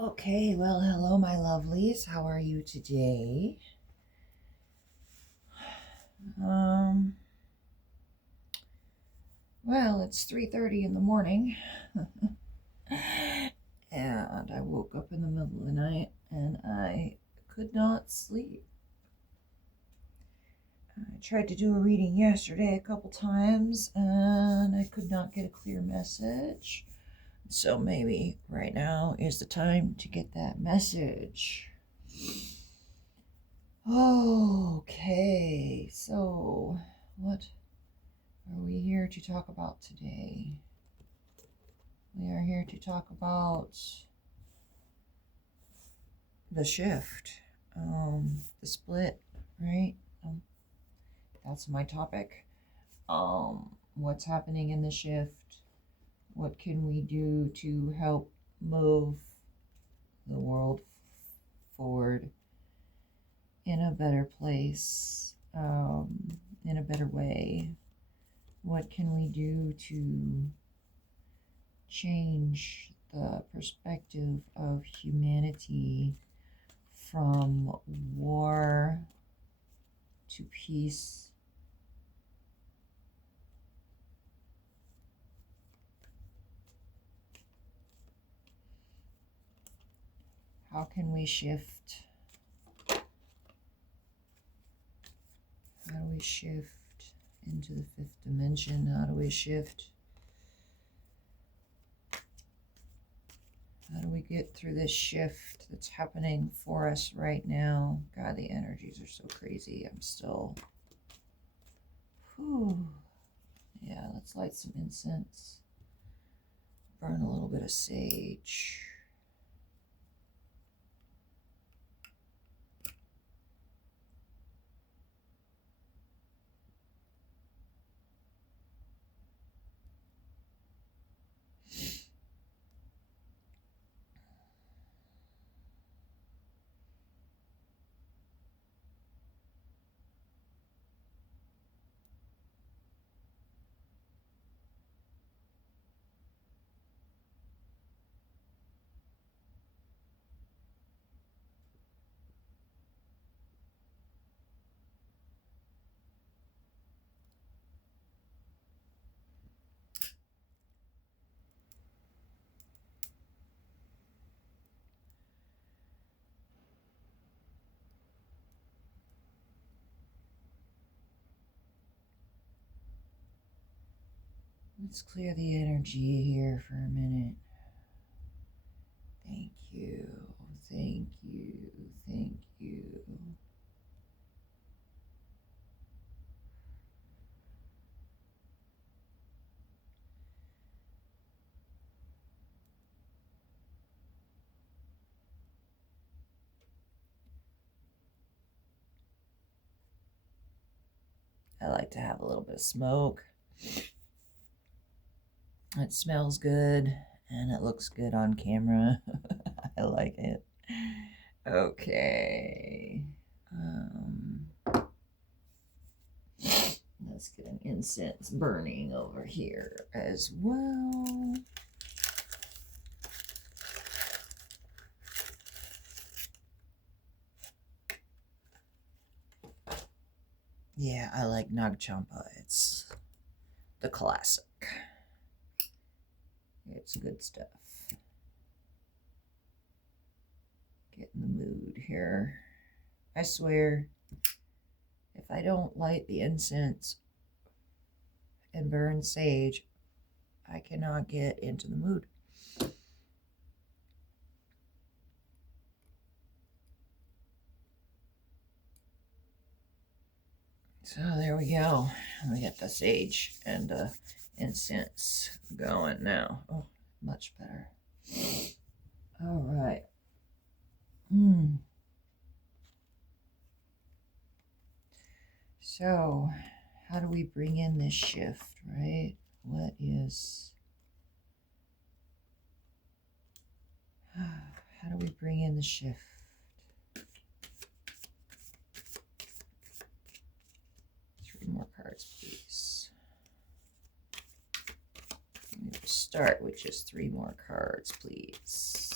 Okay, well, hello, my lovelies. How are you today? Um, well, it's 3:30 in the morning, and I woke up in the middle of the night and I could not sleep. I tried to do a reading yesterday a couple times and I could not get a clear message. So maybe right now is the time to get that message. Okay, so what are we here to talk about today? We are here to talk about the shift, the split, right? That's my topic. What's happening in the shift? What can we do to help move the world forward in a better place, in a better way? What can we do to change the perspective of humanity from war to peace? How can we shift? How do we shift into the fifth dimension? How do we shift? How do we get through this shift that's happening for us right now? God, the energies are so crazy. I'm still. Whew. Yeah, let's light some incense. Burn a little bit of sage. Let's clear the energy here for a minute. Thank you. Thank you. Thank you. I like to have a little bit of smoke. It smells good and it looks good on camera. I like it. Okay. Let's get an incense burning over here as well. Yeah, I like Nag Champa. It's the classic. It's good stuff. Get in the mood here. I swear, if I don't light the incense and burn sage, I cannot get into the mood. So there we go. We got the sage and the incense going now. Oh, much better. All right. So, how do we bring in this shift, right? What is... How do we bring in the shift? Three more cards, please. We'll start with just three more cards, please.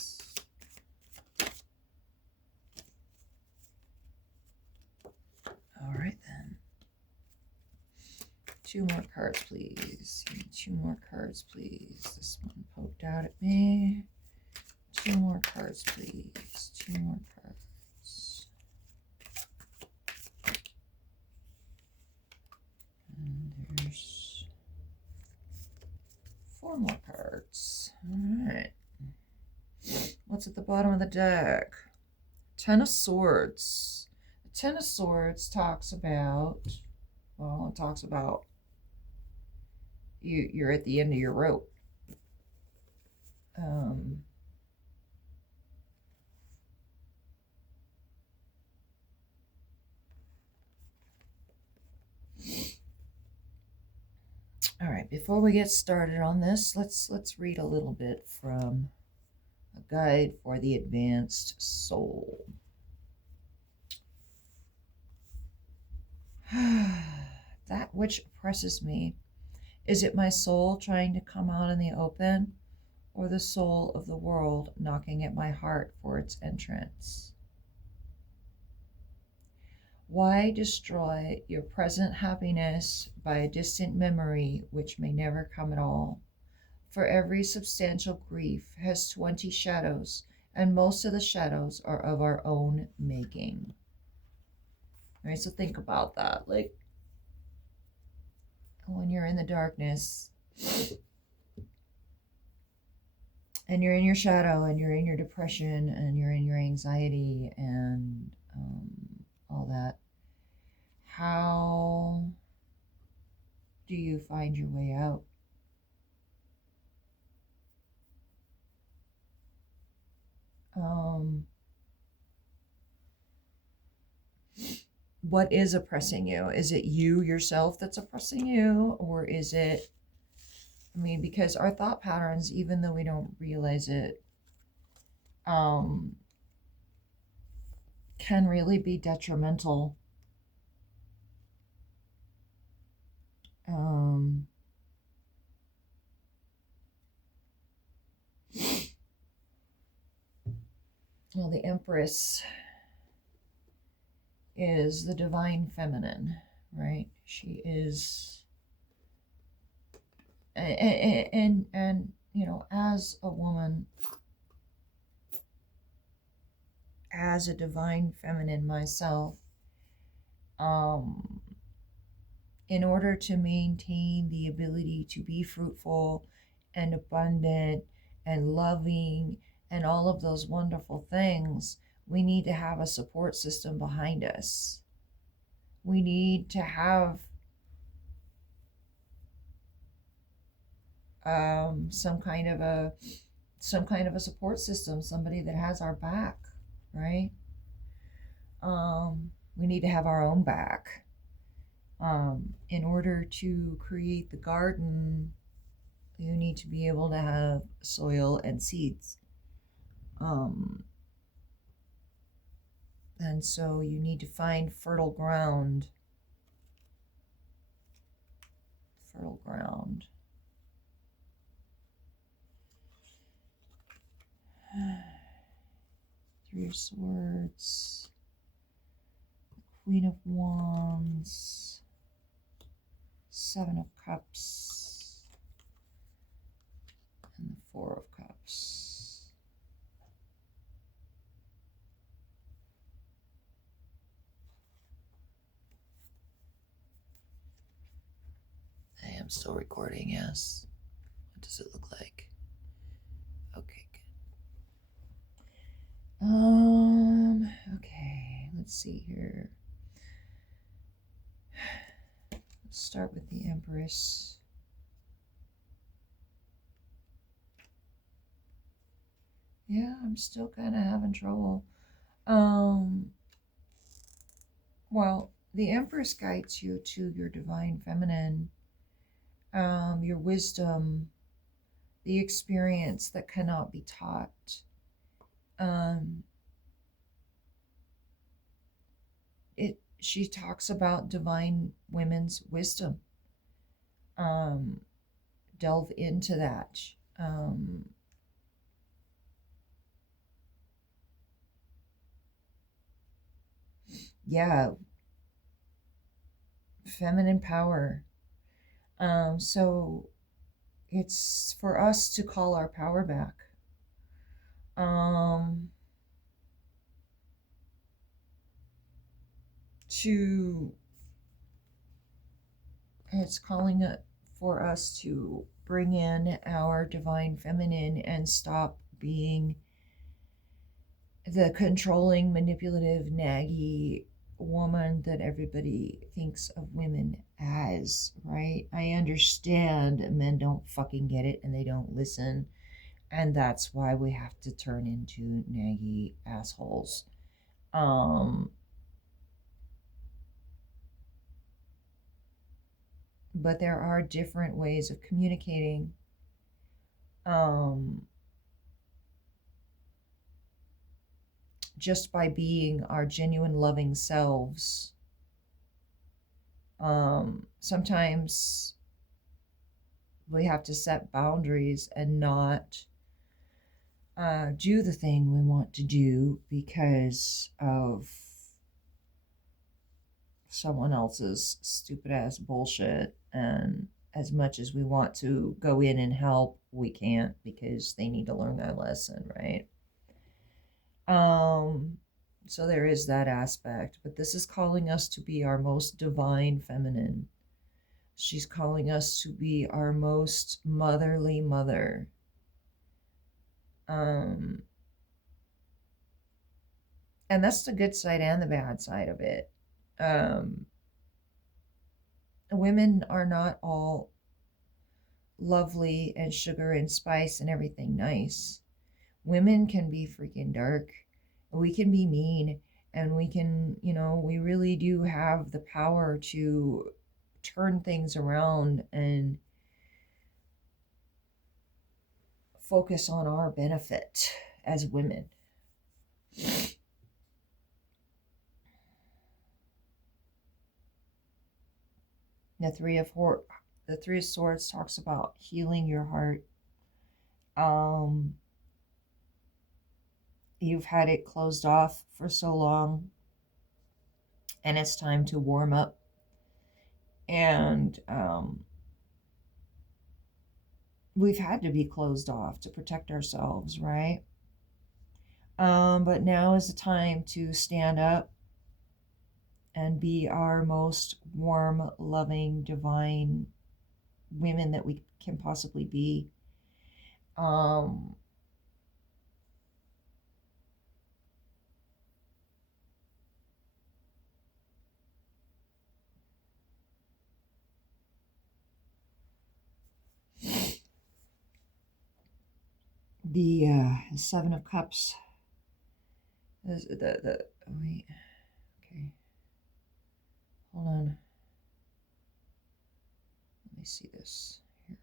2 more cards, please. 2 more cards, please. This one poked out at me. 2 more cards, please. 2 more cards. And there's 4 more cards. All right. What's at the bottom of the deck? 10 of Swords. The 10 of Swords talks about, well, it talks about you're at the end of your rope. All right, before we get started on this, let's read a little bit from a guide for the advanced soul. That which oppresses me, is it my soul trying to come out in the open, or the soul of the world knocking at my heart for its entrance? Why destroy your present happiness by a distant memory which may never come at all? For every substantial grief has 20 shadows, and most of the shadows are of our own making. All right, so think about that. Like, when you're in the darkness and you're in your shadow and you're in your depression and you're in your anxiety and all that, how do you find your way out? What is oppressing you? Is it you yourself that's oppressing you? Or is it, I mean, because our thought patterns, even though we don't realize it, can really be detrimental. Well, the Empress is the divine feminine, right? She is, and you know, as a woman, as a divine feminine myself, in order to maintain the ability to be fruitful and abundant and loving and all of those wonderful things, we need to have a support system behind us. We need to have some kind of a support system, somebody that has our back, right? We need to have our own back. In order to create the garden, you need to be able to have soil and seeds. And so you need to find fertile ground. Fertile ground. Three of Swords. Queen of Wands. 7 of Cups. And the 4 of Cups. I am still recording, yes. What does it look like? Okay, good. Okay, let's see here. Let's start with the Empress. Yeah, I'm still kind of having trouble. Well, the Empress guides you to your divine feminine, your wisdom, the experience that cannot be taught. She talks about divine women's wisdom. Delve into that. Yeah, feminine power. So it's for us to call our power back. Um, to it's calling it for us to bring in our divine feminine and stop being the controlling, manipulative, naggy woman that everybody thinks of women as, right? I understand men don't fucking get it and they don't listen. And that's why we have to turn into naggy assholes. Um, but there are different ways of communicating. Um, just by being our genuine loving selves. Sometimes we have to set boundaries and not do the thing we want to do because of someone else's stupid ass bullshit. And as much as we want to go in and help, we can't because they need to learn that lesson, right? Um, so there is that aspect, but this is calling us to be our most divine feminine. She's calling us to be our most motherly mother. Um, and that's the good side and the bad side of it. Um, Women are not all lovely and sugar and spice and everything nice. Women can be freaking dark. We can be mean, and we can, we really do have the power to turn things around and focus on our benefit as women. The Three of Swords talks about healing your heart. Um, you've had it closed off for so long, and it's time to warm up. And we've had to be closed off to protect ourselves, right? But now is the time to stand up and be our most warm, loving, divine women that we can possibly be. Um, the Seven of Cups. Wait, okay, hold on. Let me see this here.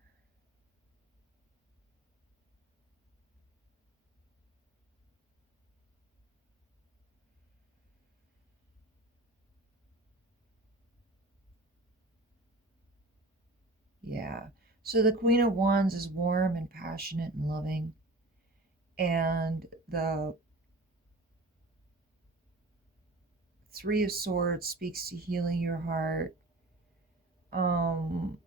Yeah. So the Queen of Wands is warm and passionate and loving. And the Three of Swords speaks to healing your heart. Um,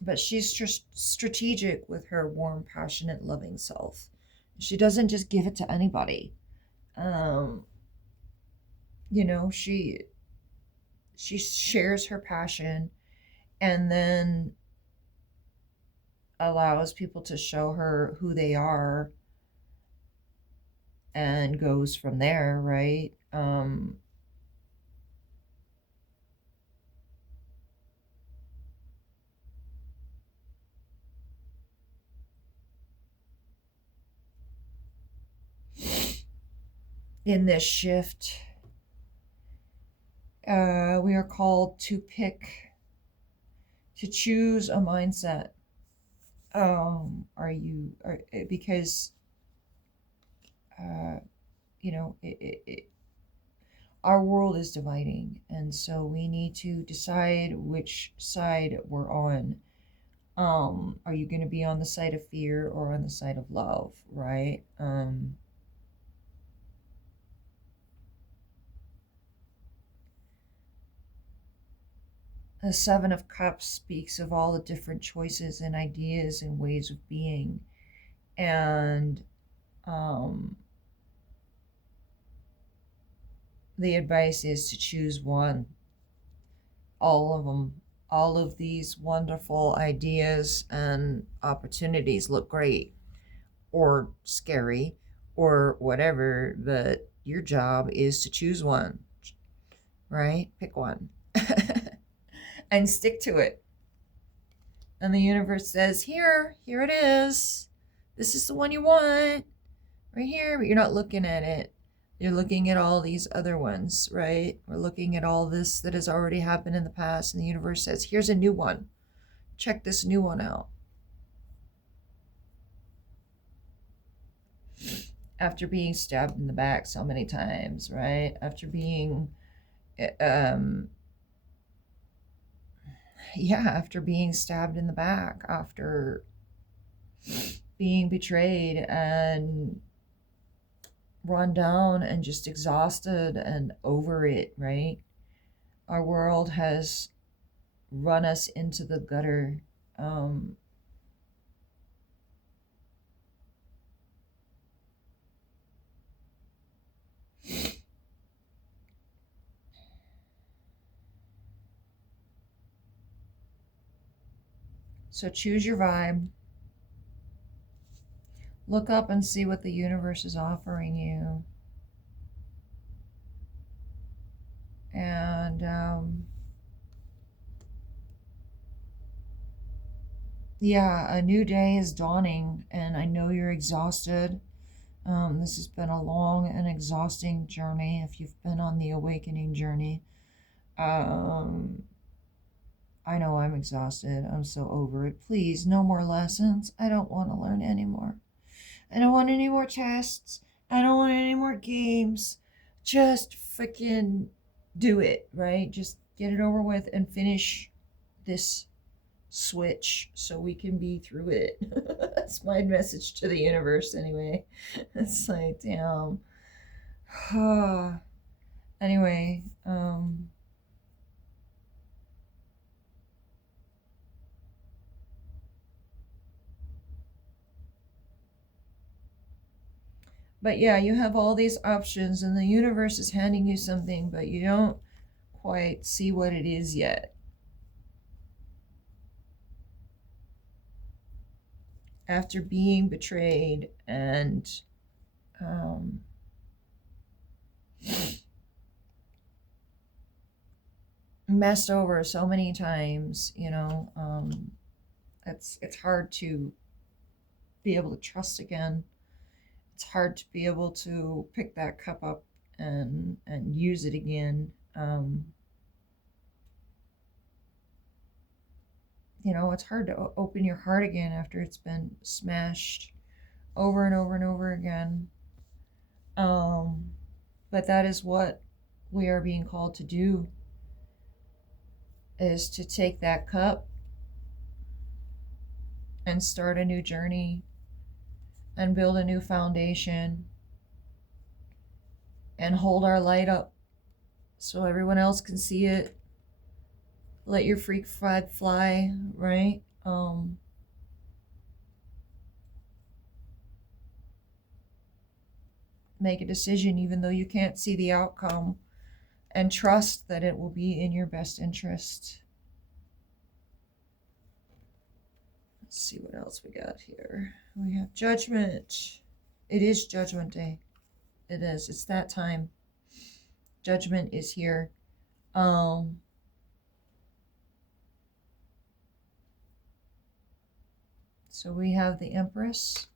but she's just strategic with her warm, passionate, loving self. She doesn't just give it to anybody. Um, she shares her passion and then allows people to show her who they are and goes from there, right? In this shift, we are called to choose a mindset. Because uh, our world is dividing, and so we need to decide which side we're on. Are you going to be on the side of fear or on the side of love, right? The Seven of Cups speaks of all the different choices and ideas and ways of being. And the advice is to choose one. All of them, all of these wonderful ideas and opportunities look great or scary or whatever, but your job is to choose one, right? Pick one and stick to it. And the universe says, here it is. This is the one you want right here, but you're not looking at it. You're looking at all these other ones, right? We're looking at all this that has already happened in the past, and the universe says, here's a new one. Check this new one out. After being stabbed in the back so many times, right? After being, after being stabbed in the back, after being betrayed and run down and just exhausted and over it, right? Our world has run us into the gutter. So choose your vibe. Look up and see what the universe is offering you. And a new day is dawning, and I know you're exhausted. This has been a long and exhausting journey if you've been on the awakening journey. I know I'm exhausted. I'm so over it. Please, no more lessons. I don't want to learn anymore. I don't want any more tests. I don't want any more games. Just freaking do it, right? Just get it over with and finish this switch so we can be through it. That's my message to the universe anyway. It's like, damn. Anyway, but yeah, you have all these options and the universe is handing you something, but you don't quite see what it is yet. After being betrayed and messed over so many times, it's hard to be able to trust again. It's hard to be able to pick that cup up and use it again. It's hard to open your heart again after it's been smashed over and over and over again. But that is what we are being called to do, is to take that cup and start a new journey and build a new foundation and hold our light up so everyone else can see it. Let your freak flag fly, right? Make a decision even though you can't see the outcome, and trust that it will be in your best interest. Let's see what else we got here. We have Judgment. It is Judgment Day. It is. It's that time. Judgment is here. So we have the Empress,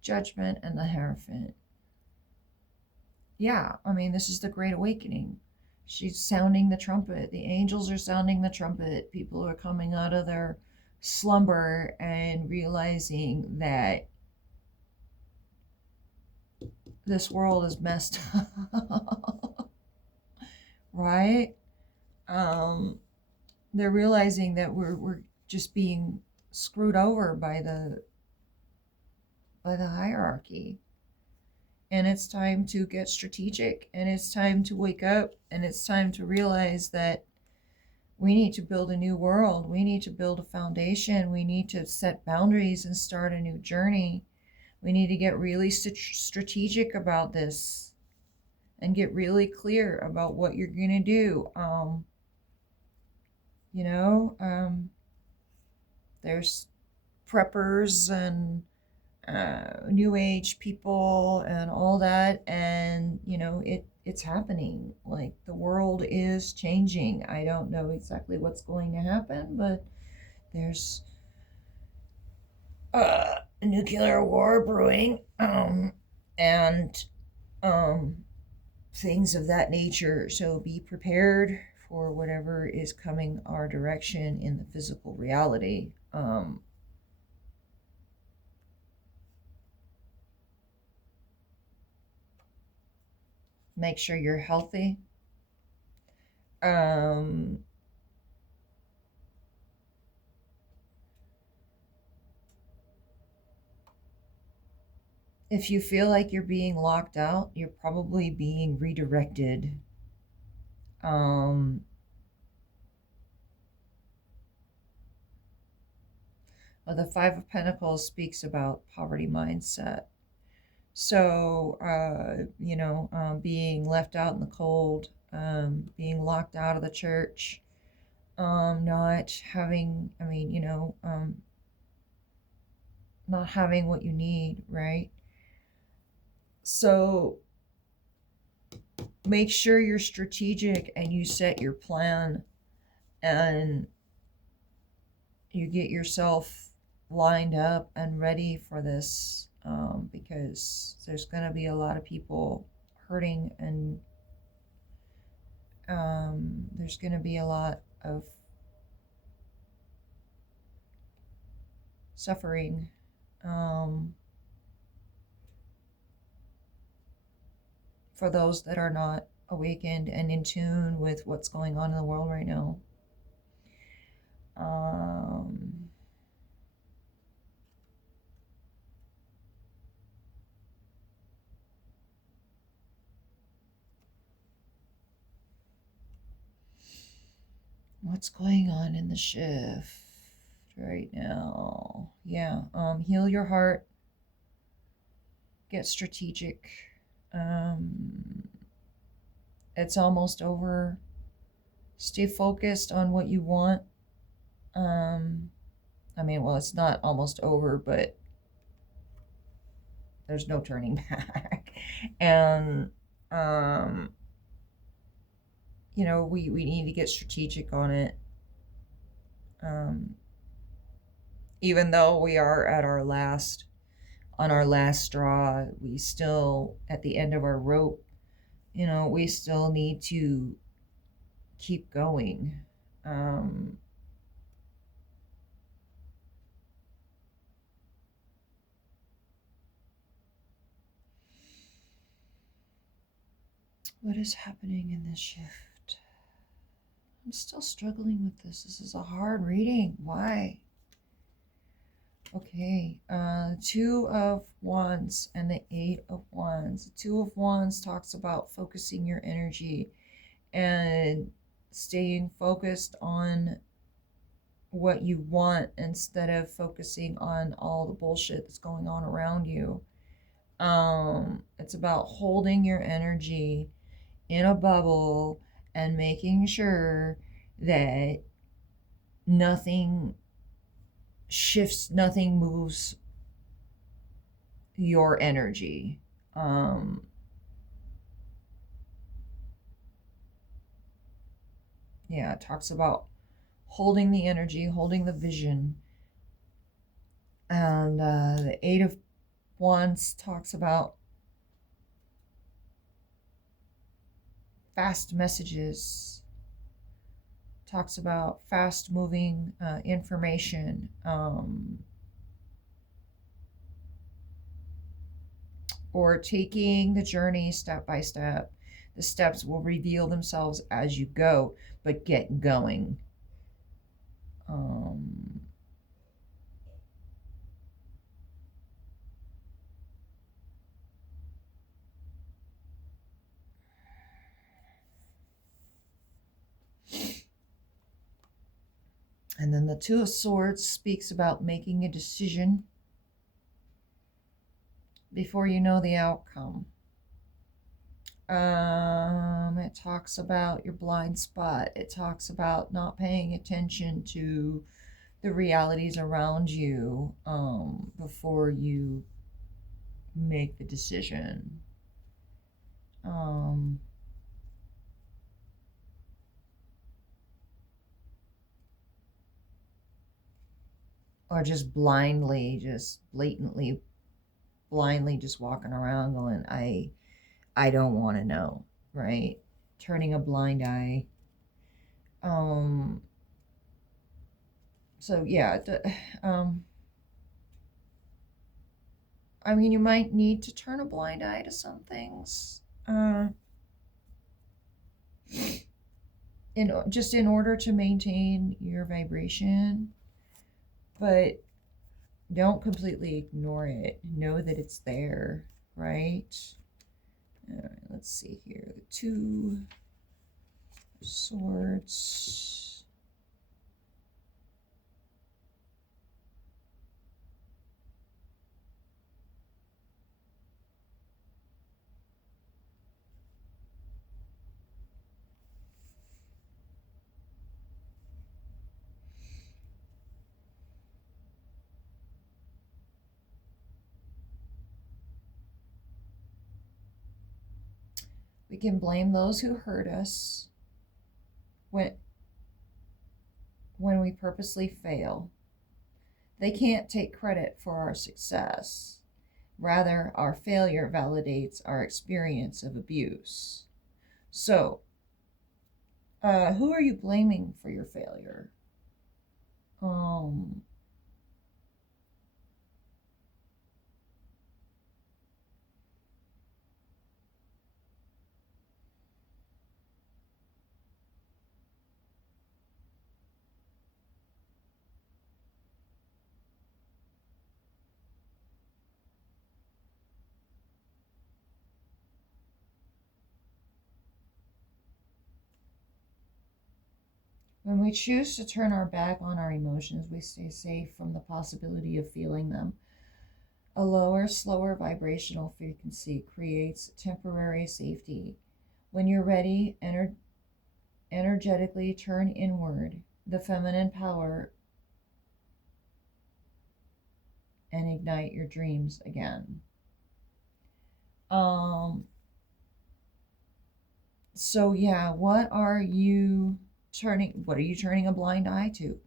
Judgment, and the Hierophant. Yeah, I mean, this is the Great Awakening. She's sounding the trumpet. The angels are sounding the trumpet. People are coming out of their slumber and realizing that this world is messed up. Right? They're realizing that we're just being screwed over by the hierarchy. And it's time to get strategic, and it's time to wake up, and it's time to realize that We need to build a new world. We need to build a foundation. We need to set boundaries and start a new journey. We need to get really strategic about this and get really clear about what you're going to do. There's preppers and new age people and all that, and it's happening. Like, the world is changing. I don't know exactly what's going to happen, but there's a nuclear war brewing, and things of that nature. So be prepared for whatever is coming our direction in the physical reality. Make sure you're healthy. If you feel like you're being locked out, you're probably being redirected. Well, the Five of Pentacles speaks about poverty mindset. So, being left out in the cold, being locked out of the church, not having, not having what you need, right? So make sure you're strategic and you set your plan and you get yourself lined up and ready for this, because there's going to be a lot of people hurting, and there's going to be a lot of suffering. For those that are not awakened and in tune with what's going on in the world right now. What's going on in the shift right now? Yeah, heal your heart. Get strategic. It's almost over. Stay focused on what you want. It's not almost over, but there's no turning back. And we need to get strategic on it. Even though we are at on our last straw, we still, at the end of our rope, we still need to keep going. What is happening in this shift? I'm still struggling with this. This is a hard reading. Why? Okay, Two of Wands and the Eight of Wands. The Two of Wands talks about focusing your energy and staying focused on what you want instead of focusing on all the bullshit that's going on around you. It's about holding your energy in a bubble and making sure that nothing shifts, nothing moves your energy. It talks about holding the energy, holding the vision. And the Eight of Wands talks about fast messages, talks about fast moving information, or taking the journey step by step. The steps will reveal themselves as you go, but get going. And then the Two of Swords speaks about making a decision before you know the outcome. It talks about your blind spot. It talks about not paying attention to the realities around you before you make the decision. Or just blindly, just blatantly, blindly just walking around going, I don't want to know, right? Turning a blind eye. So yeah, I mean, you might need to turn a blind eye to some things, in order to maintain your vibration, but don't completely ignore it. Know that it's there, right? All right, let's see here. The Two Swords. We can blame those who hurt us when we purposely fail. They can't take credit for our success. Rather, our failure validates our experience of abuse. So, who are you blaming for your failure? When we choose to turn our back on our emotions, we stay safe from the possibility of feeling them. A lower, slower vibrational frequency creates temporary safety. When you're ready, energetically turn inward, the feminine power, and ignite your dreams again. So yeah, what are you turning a blind eye to?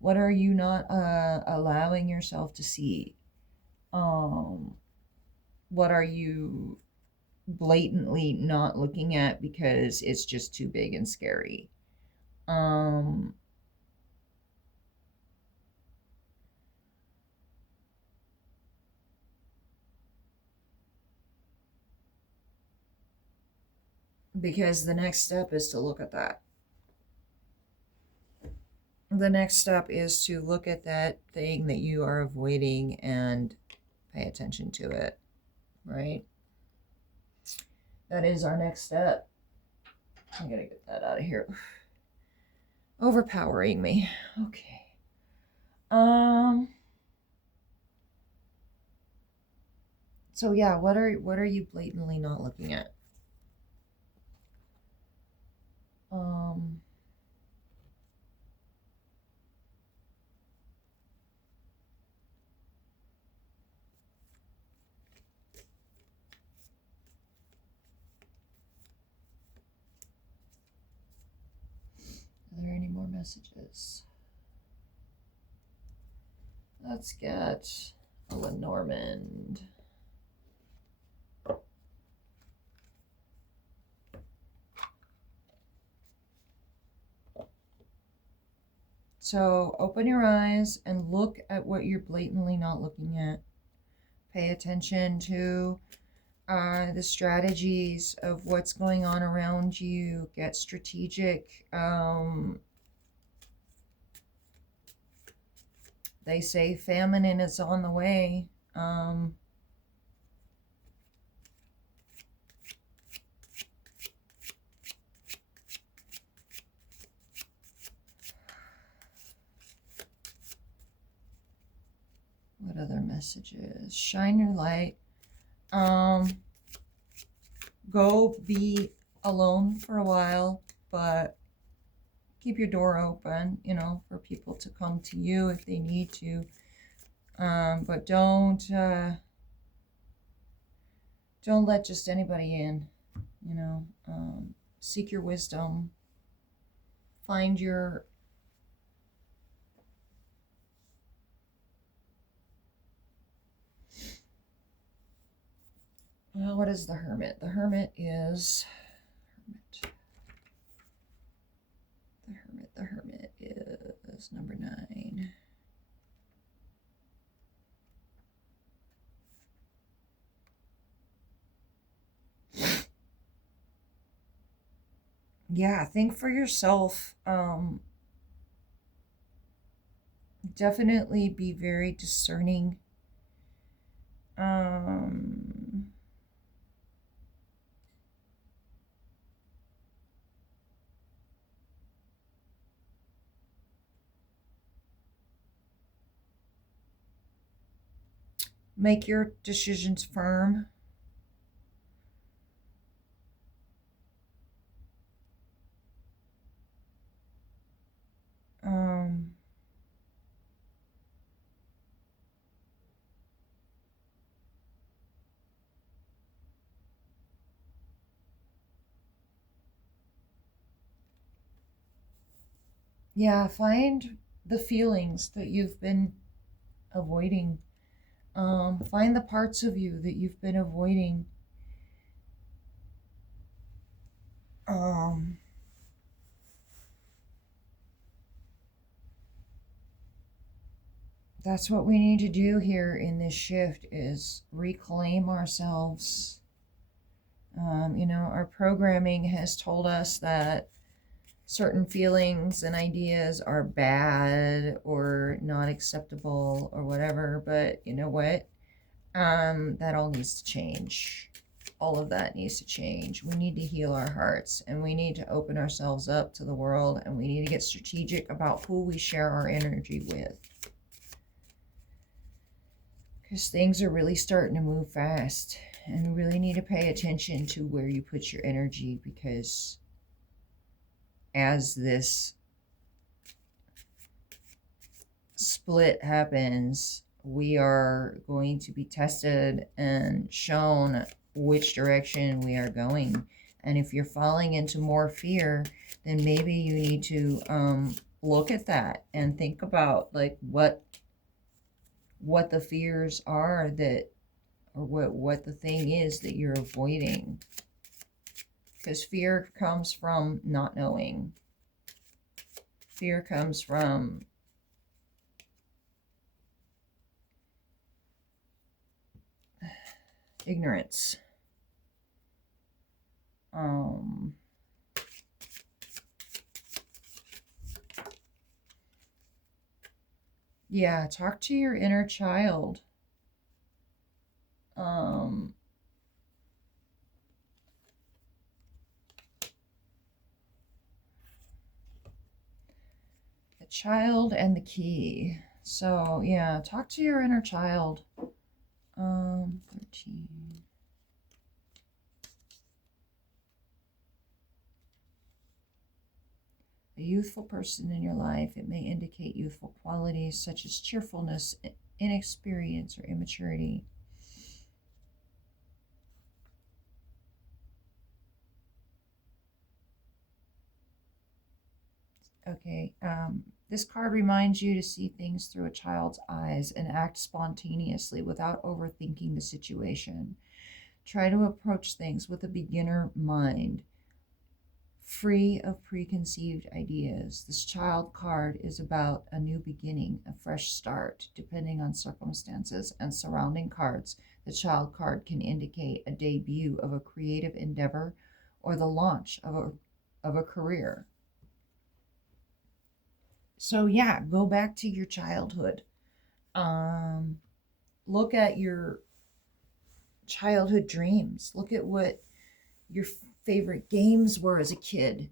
What are you not allowing yourself to see? What are you blatantly not looking at because it's just too big and scary? Because the next step is to look at that. The next step is to look at that thing that you are avoiding and pay attention to it, right? That is our next step. I gotta get that out of here. Overpowering me. Okay. So yeah, what are you blatantly not looking at? Are there any more messages? Let's get a Lenormand. So open your eyes and look at what you're blatantly not looking at. Pay attention to the strategies of what's going on around you. Get strategic. They say famine is on the way. messages. Shine your light. Go be alone for a while, but keep your door open, you know, for people to come to you if they need to. But don't let just anybody in, you know. Seek your wisdom. Find your well, what is the Hermit? The Hermit is the Hermit is number 9. Yeah, think for yourself. Definitely be very discerning. Make your decisions firm. Yeah, find the feelings that you've been avoiding. Find the parts of you that you've been avoiding. That's what we need to do here in this shift is reclaim ourselves. You know, our programming has told us that certain feelings and ideas are bad or not acceptable or whatever, but you know what? That all needs to change. All of that needs to change. We need to heal our hearts and we need to open ourselves up to the world and we need to get strategic about who we share our energy with. Because things are really starting to move fast and you really need to pay attention to where you put your energy, because as this split happens, we are going to be tested and shown which direction we are going. And if you're falling into more fear, then maybe you need to look at that and think about like what the fears are that, or what the thing is that you're avoiding. Because fear comes from not knowing. Fear comes from ignorance. Yeah, talk to your inner child. The child and the key. So yeah, talk to your inner child. 13. A youthful person in your life. It may indicate youthful qualities such as cheerfulness, inexperience, or immaturity. Okay, this card reminds you to see things through a child's eyes and act spontaneously without overthinking the situation. Try to approach things with a beginner mind, free of preconceived ideas. This child card is about a new beginning, a fresh start, depending on circumstances and surrounding cards. The child card can indicate a debut of a creative endeavor or the launch of a career. So yeah, go back to your childhood. Look at your childhood dreams. Look at what your favorite games were as a kid.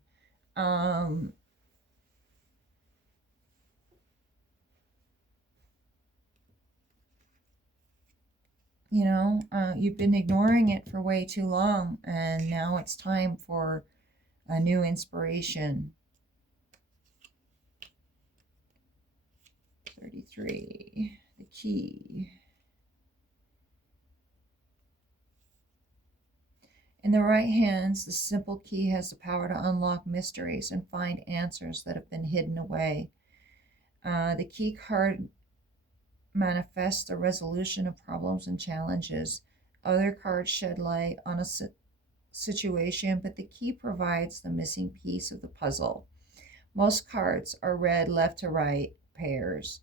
you know, you've been ignoring it for way too long, and now it's time for a new inspiration. 33, the key. In the right hands, the simple key has the power to unlock mysteries and find answers that have been hidden away. The key card manifests the resolution of problems and challenges. Other cards shed light on a situation, but the key provides the missing piece of the puzzle. Most cards are read left to right, pairs,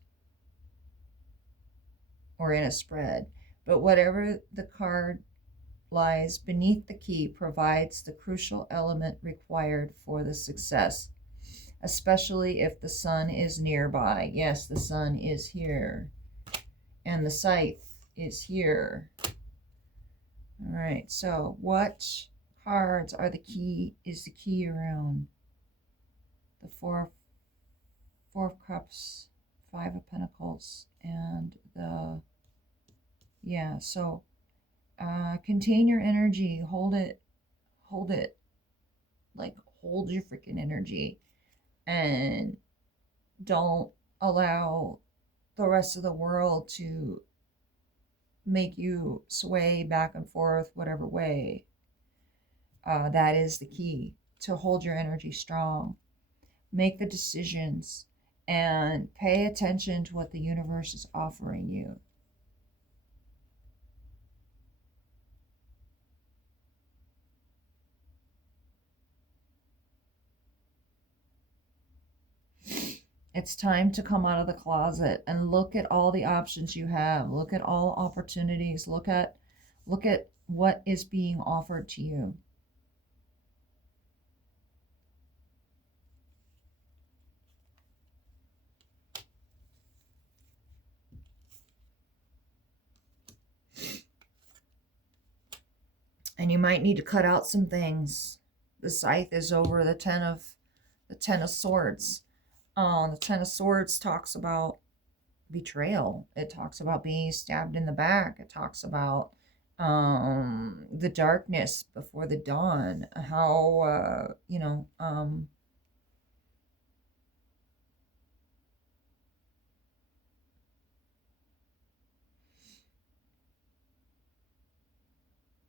or in a spread, but whatever the card lies beneath the key provides the crucial element required for the success, especially if the sun is nearby. Yes, the sun is here, and the scythe is here. All right, so what cards are the key, is the key around? The Four of Cups, Five of Pentacles, and the, yeah, so contain your energy, hold it, like hold your freaking energy, and don't allow the rest of the world to make you sway back and forth whatever way. That is the key, to hold your energy strong, make the decisions, and pay attention to what the universe is offering you. It's time to come out of the closet and look at all the options you have. Look at all opportunities. Look at what is being offered to you. And you might need to cut out some things. The scythe is over the Ten of Swords. The Ten of Swords talks about betrayal. It talks about being stabbed in the back. It talks about the darkness before the dawn. How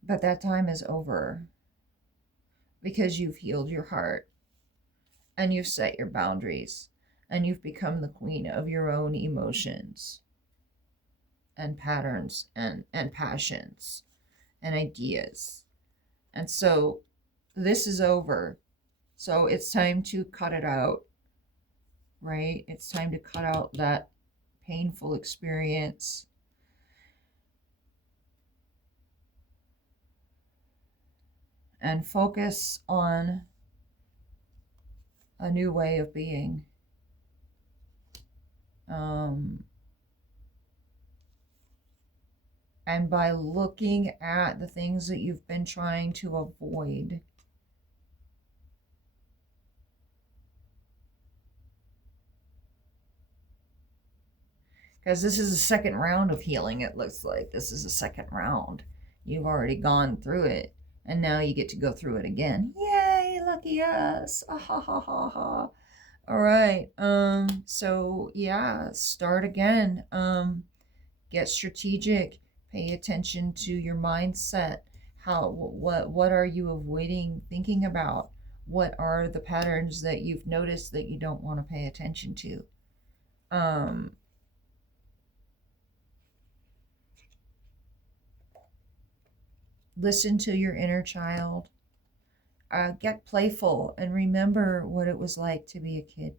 but that time is over, because you've healed your heart, and you've set your boundaries, and you've become the queen of your own emotions and patterns and passions and ideas. And so this is over. So it's time to cut it out, right? It's time to cut out that painful experience. And focus on a new way of being. And by looking at the things that you've been trying to avoid, because this is the second round of healing, it looks like. This is the second round. You've already gone through it, and now you get to go through it again. Yay, lucky us. Ah, ha, ha, ha, ha. All right. So yeah, start again. Get strategic. Pay attention to your mindset. What are you avoiding thinking about? What are the patterns that you've noticed that you don't want to pay attention to? Listen to your inner child. Get playful and remember what it was like to be a kid.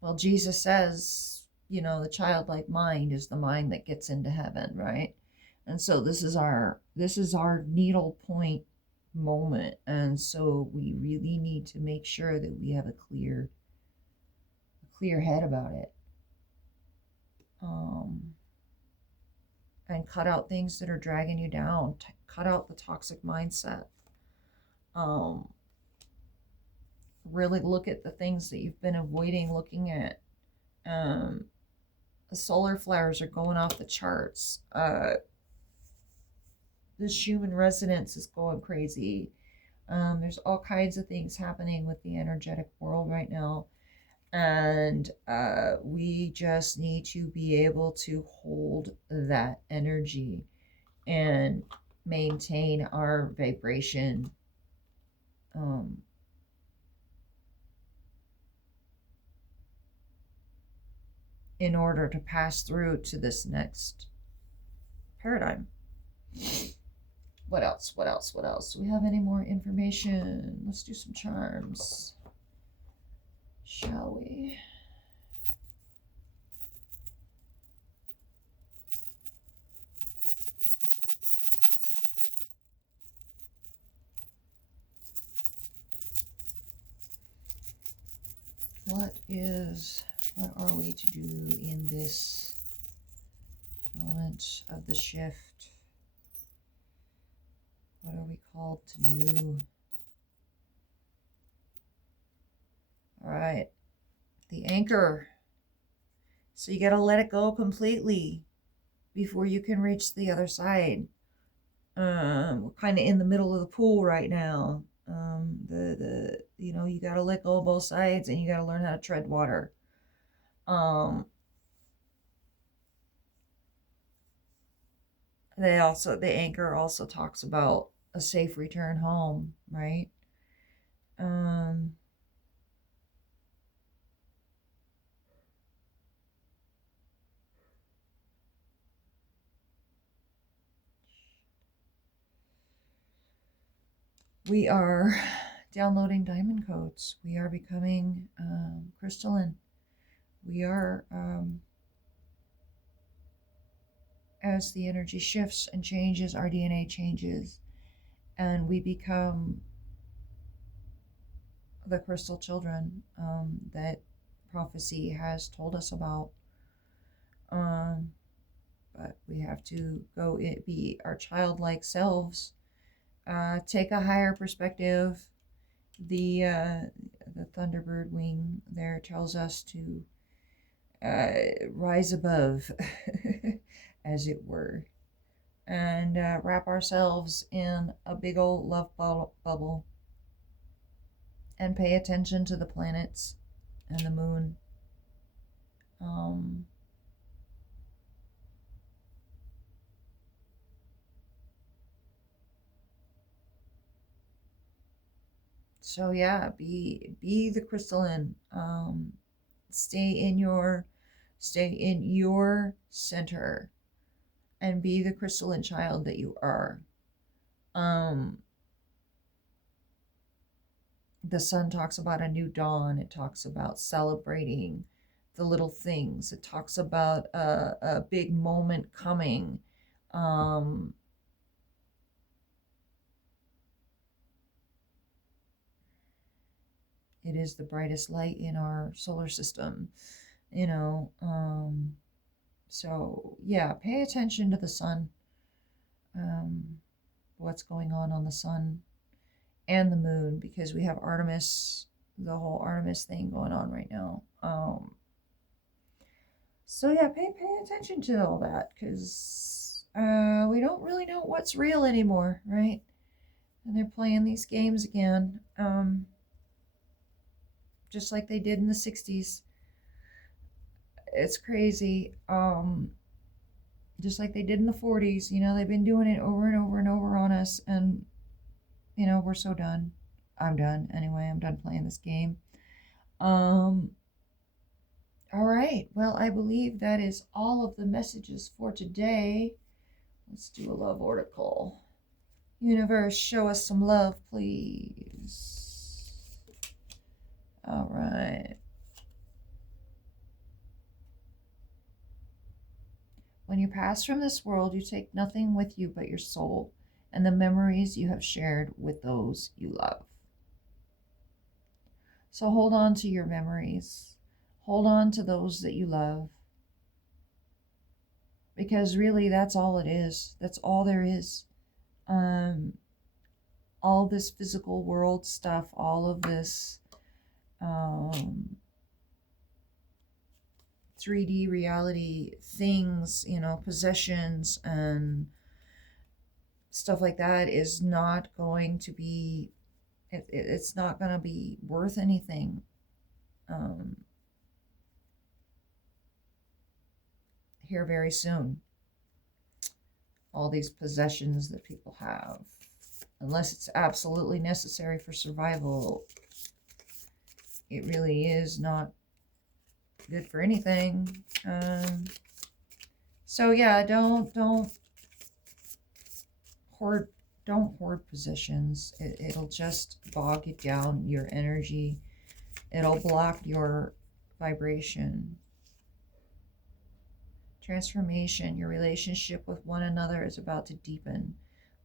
Well, Jesus says, the childlike mind is the mind that gets into heaven, right? And so this is our needle point moment, and so we really need to make sure that we have a clear head about it, and cut out things that are dragging you down. Cut out the toxic mindset. Really look at the things that you've been avoiding looking at. The solar flares are going off the charts. The Schumann resonance is going crazy. There's all kinds of things happening with the energetic world right now. And we just need to be able to hold that energy and maintain our vibration. In order to pass through to this next paradigm. What else? What else? What else? Do we have any more information? Let's do some charms. Shall we? What are we to do in this moment of the shift? What are we called to do? All right, the anchor. So you got to let it go completely before you can reach the other side. We're kind of in the middle of the pool right now. You got to let go of both sides, and you got to learn how to tread water. The anchor also talks about a safe return home, right? We are downloading diamond codes. We are becoming crystalline. We are, as the energy shifts and changes, our DNA changes, and we become the crystal children that prophecy has told us about. But we have to go be our childlike selves. Take a higher perspective. The Thunderbird wing there tells us to rise above, as it were, and wrap ourselves in a big old love bubble and pay attention to the planets and the moon. So yeah, be the crystalline. Stay in your center, and be the crystalline child that you are. The sun talks about a new dawn. It talks about celebrating the little things. It talks about a big moment coming. It is the brightest light in our solar system, so yeah, pay attention to the sun, what's going on the sun and the moon, because we have Artemis, the whole Artemis thing going on right now. So yeah, pay attention to all that, because we don't really know what's real anymore, right? And they're playing these games again, just like they did in the 60s. It's crazy. Just like they did in the 40s. They've been doing it over and over and over on us, and we're so done. I'm done anyway. I'm done playing this game. All right, well, I believe that is all of the messages for today. Let's do a love oracle. Universe, show us some love, please. All right. When you pass from this world, you take nothing with you but your soul and the memories you have shared with those you love. So hold on to your memories. Hold on to those that you love. Because really, that's all it is. That's all there is. All this physical world stuff, all of this, it's 3D reality things, you know, possessions and stuff like that is not going to be, it's not going to be worth anything. Here very soon. All these possessions that people have, unless it's absolutely necessary for survival, it really is not good for anything. So yeah, don't hoard possessions. It'll just bog it down, your energy. It'll block your vibration. Transformation. Your relationship with one another is about to deepen.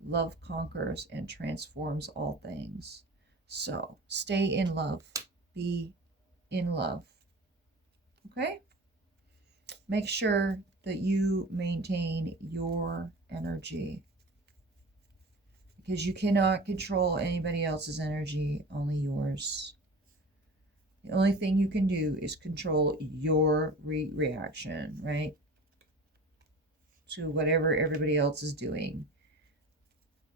Love conquers and transforms all things. So stay in love. Be in love. Okay? Make sure that you maintain your energy, because you cannot control anybody else's energy, only yours. The only thing you can do is control your reaction, right? To whatever everybody else is doing.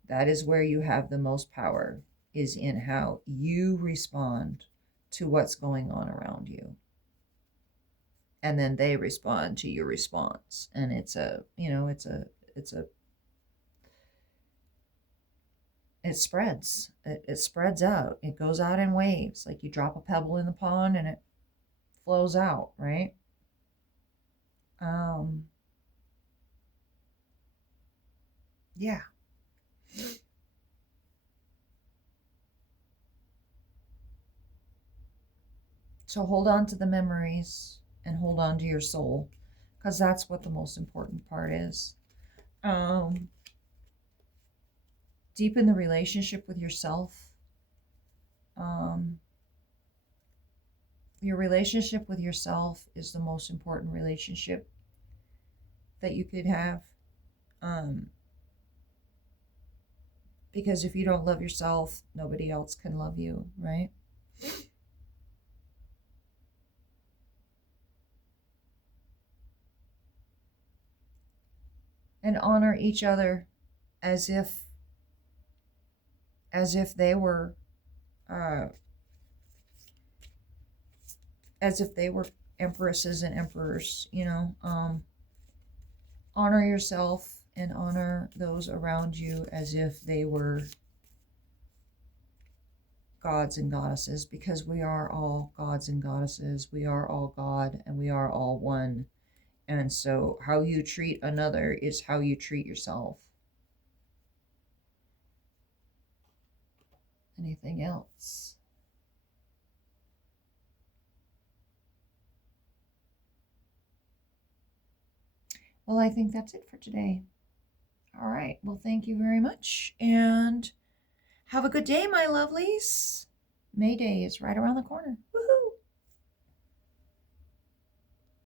That is where you have the most power, is in how you respond to what's going on around you. And then they respond to your response. And it spreads. It spreads out. It goes out in waves. Like you drop a pebble in the pond and it flows out, right? Yeah. So hold on to the memories and hold on to your soul, because that's what the most important part is. Deepen the relationship with yourself. Your relationship with yourself is the most important relationship that you could have. Because if you don't love yourself, nobody else can love you, right? And honor each other as if they were empresses and emperors, you know. Honor yourself and honor those around you as if they were gods and goddesses, because we are all gods and goddesses. We are all God and we are all one. And so how you treat another is how you treat yourself. Anything else? Well, I think that's it for today. All right. Well, thank you very much. And have a good day, my lovelies. May Day is right around the corner.